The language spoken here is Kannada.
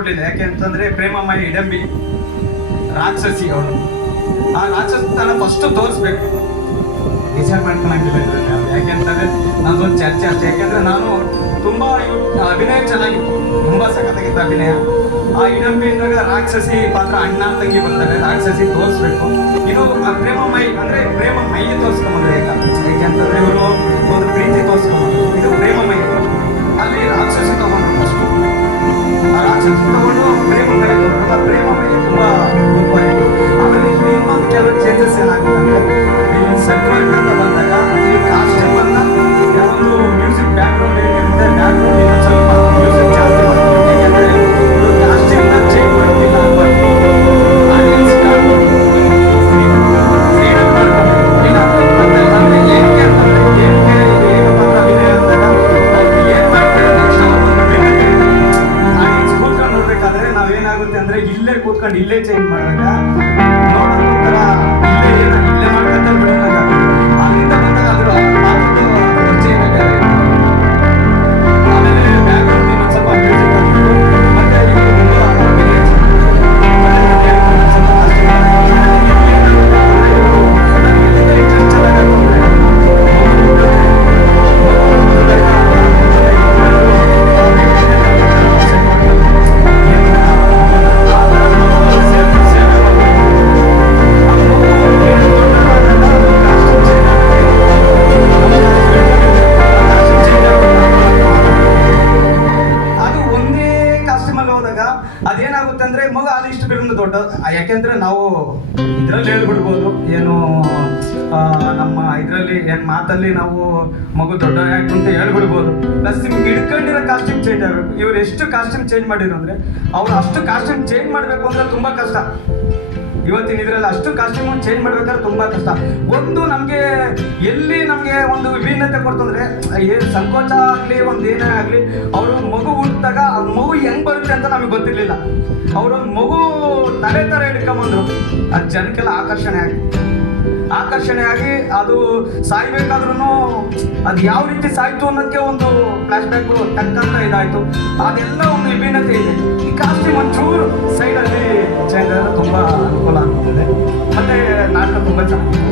ಕೊಡ್ಲಿಲ್ಲ. ಯಾಕೆ ಅಂತಂದ್ರೆ ಪ್ರೇಮಮಯ ಇಡಂಬಿ ರಾಕ್ಷಸಿ ಅವಳು. ಆ ರಾಕ್ಷಸತನ ಫಸ್ಟ್ ತೋರಿಸ್ಬೇಕು, ವಿಚಾರ ಮಾಡ್ಕೊಳಂಗಿಲ್ಲ ಇದ್ರಲ್ಲಿ. ಯಾಕೆಂತಂದ್ರೆ ನಂದೊಂದು ಚರ್ಚೆ ಅಷ್ಟೇ. ಯಾಕೆಂದ್ರೆ ನಾನು ತುಂಬಾ ಅಭಿನಯ ಚೆನ್ನಾಗಿತ್ತು, ತುಂಬಾ ಸಖತ್ತಾಗಿತ್ತು ಅಭಿನಯ. ಆ ಇಡಂಬಿಯಿಂದಾಗ ರಾಕ್ಷಸಿ ಪಾತ್ರ ಅಣ್ಣ ತಂಗಿ ಬರ್ತಾರೆ, ರಾಕ್ಷಸಿ ತೋರಿಸ್ಬೇಕು. ಇದು ಪ್ರೇಮಮಯಿ ಅಂದ್ರೆ ಪ್ರೇಮಮಯಿ ತೋರಿಸ್ಕೊಂಬಂದ್ರೆ ಯಾಕೆಂತಂದ್ರೆ ಇವರು ಒಂದು ಪ್ರೀತಿ ತೋರಿಸ್ಕೊಂಬಂದ್ರು. ಇದು ಪ್ರೇಮಮಯಿ, ಅಲ್ಲಿ ರಾಕ್ಷಸಿ ತಗೊಂಡ್ರು ಫಸ್ಟ್. ಆ ರಾಕ್ಷಸಿ ತಗೊಂಡು ಪ್ರೇಮಮಯಿ ತಗೊಂಡ್ರು. ಆ ಪ್ರೇಮಮಯಿ ತುಂಬಾ ಮುಖ್ಯವಾಯಿತು. ಆಮೇಲೆ ಇಲ್ಲಿ ಇನ್ನೊಂದು ಕೆಲವು ಚೇಂಜಸ್ ಏನಾಗುತ್ತೆ, ಇಲ್ಲಿ ಸೆಂಟ್ರಲ್ ಅಂತ ಬಂದಾಗ ಈ ಕಾಸ್ಟ್ಯೂಮ್ ಅನ್ನ ಯಾವುದು ಮ್ಯೂಸಿಕ್ ಬ್ಯಾಕ್ಗ್ರೌಂಡ್ ಏನಿರುತ್ತೆ, ಬ್ಯಾಕ್ಗ್ರೌಂಡ್ ಇನ್ನೂ ಸ್ವಲ್ಪ ಮ್ಯೂಸಿಕ್ ಜಾಸ್ತಿ ಮಾಡ್ತಾರೆ. ಯಾಕೆಂದ್ರೆ ಕಾಸ್ಟ್ಯೂಮ್ ನ ಚೇಂಜ್ ಮಾಡೋದಿಲ್ಲ, ಆಡಿಯನ್ಸ್ ಫ್ರೀಡಮ್ ಮಾಡ್ತಾರೆ. ಈಗ ಅಂದ್ರೆ ಏನಕ್ಕೆ ಅಂತಂದ್ರೆ ಏನಕ್ಕೆ ಹೇಗಪ್ಪ ಅಂತ ಅಭಿನಯ ಅಂದಾಗ ಏನ್ ಮಾಡ್ತಾರೆ ನೆಕ್ಸ್ಟ್ ಆಡಿಯನ್ಸ್ ಕೂತ್ಕೊಂಡು ನೋಡ್ಬೇಕಾದ್ರೆ ನಾವೇನಾಗುತ್ತೆ ಅಂದ್ರೆ ಇಲ್ಲೇ ಕೂತ್ಕೊಂಡು ಇಲ್ಲೇ ಚೇಂಜ್ ಮಾಡಿದಾಗ ನೋಡೋದು ಒಂಥರ ಇಲ್ಲೇ ಮಾಡ್ಕೊಂತ ಬಿಡೋದಾಗ ಅಲ್ಲಿಂದ ಬಂದಾಗ ಅದ್ರ ಪಾತ್ರದ ಚೇಂಜ್ ಆಗಿದೆ. ಆಮೇಲೆ ಬ್ಯಾಕ್ಗ್ರೌಂಡ್ ಇನ್ನೊಂದು ಸ್ವಲ್ಪ ಮ್ಯೂಸಿಕ್ ಹಾಕಿದ್ರು. ಮತ್ತೆ ಇದು ತುಂಬಾ ಅದೇನಾಗುತ್ತೆ ಅಂದ್ರೆ ಮಗ ಅಲ್ಲಿ ಇಷ್ಟು ಬಿಡೋದು ದೊಡ್ಡ. ಯಾಕೆಂದ್ರೆ ನಾವು ಇದ್ರಲ್ಲಿ ಹೇಳ್ಬಿಡ್ಬೋದು ಏನು ನಮ್ಮ ಇದ್ರಲ್ಲಿ ಏನ್ ಮಾತಲ್ಲಿ ನಾವು ಮಗು ದೊಡ್ಡ ಯಾಕೆ ಅಂತ ಹೇಳ್ಬಿಡ್ಬೋದು. ಪ್ಲಸ್ ನಿಮ್ಗೆ ಹಿಡ್ಕೊಂಡಿರೋ ಕಾಸ್ಟ್ಯೂಮ್ ಚೇಂಜ್ ಆಗ್ಬೇಕು. ಇವ್ರು ಎಷ್ಟು ಕಾಸ್ಟ್ಯೂಮ್ ಚೇಂಜ್ ಮಾಡಿದ್ರು ಅಂದ್ರೆ ಅವ್ರು ಅಷ್ಟು ಕಾಸ್ಟ್ಯೂಮ್ ಚೇಂಜ್ ಮಾಡ್ಬೇಕು ಅಂದ್ರೆ ತುಂಬಾ ಕಷ್ಟ. ಇವತ್ತಿನ ಇದ್ರಲ್ಲಿ ಅಷ್ಟು ಕಾಸ್ಟ್ಯೂಮ್ ಚೇಂಜ್ ಮಾಡ್ಬೇಕಾದ್ರೆ ತುಂಬಾ ಕಷ್ಟ. ಒಂದು ನಮ್ಗೆ ಎಲ್ಲಿ ನಮ್ಗೆ ಒಂದು ವಿಭಿನ್ನತೆ ಕೊಡ್ತಂದ್ರೆ ಸಂಕೋಚ ಆಗ್ಲಿ ಒಂದ್ ಏನೇ ಆಗ್ಲಿ, ಅವರು ಮಗು ಹುಟ್ಟಿದಾಗ ಆ ಮಗು ಹೆಂಗ್ ಬರುತ್ತೆ ಅಂತ ನಮಗೆ ಗೊತ್ತಿರ್ಲಿಲ್ಲ. ಅವ್ರೊಂದು ಮಗು ತಲೆ ತರ ಹಿಡ್ಕೊಂಬಂದ್ರು, ಅದ್ ಜನಕ್ಕೆಲ್ಲ ಆಕರ್ಷಣೆ ಆಗಿ ಅದು ಸಾಯ್ಬೇಕಾದ್ರೂ ಅದು ಯಾವ ರೀತಿ ಸಾಯ್ತು ಅನ್ನೋದಕ್ಕೆ ಒಂದು ಫ್ಲಾಶ್ ಬ್ಯಾಕ್ ಟಕ್ಕಂತ ಇದಾಯ್ತು. ಅದೆಲ್ಲ ಒಂದು ವಿಭಿನ್ನತೆ ಇದೆ. ಈ ಕಾಸ್ಟ್ಯೂಮ್ ಒಂಚೂರು ಸೈಡಲ್ಲಿ ಚೇಂಜ್ ಆದ್ರೆ ತುಂಬಾ ಅನುಕೂಲ ಆಗ್ತದೆ. ಮತ್ತೆ ನಾಟಕ ತುಂಬಾ ಚೆನ್ನಾಗಿದೆ.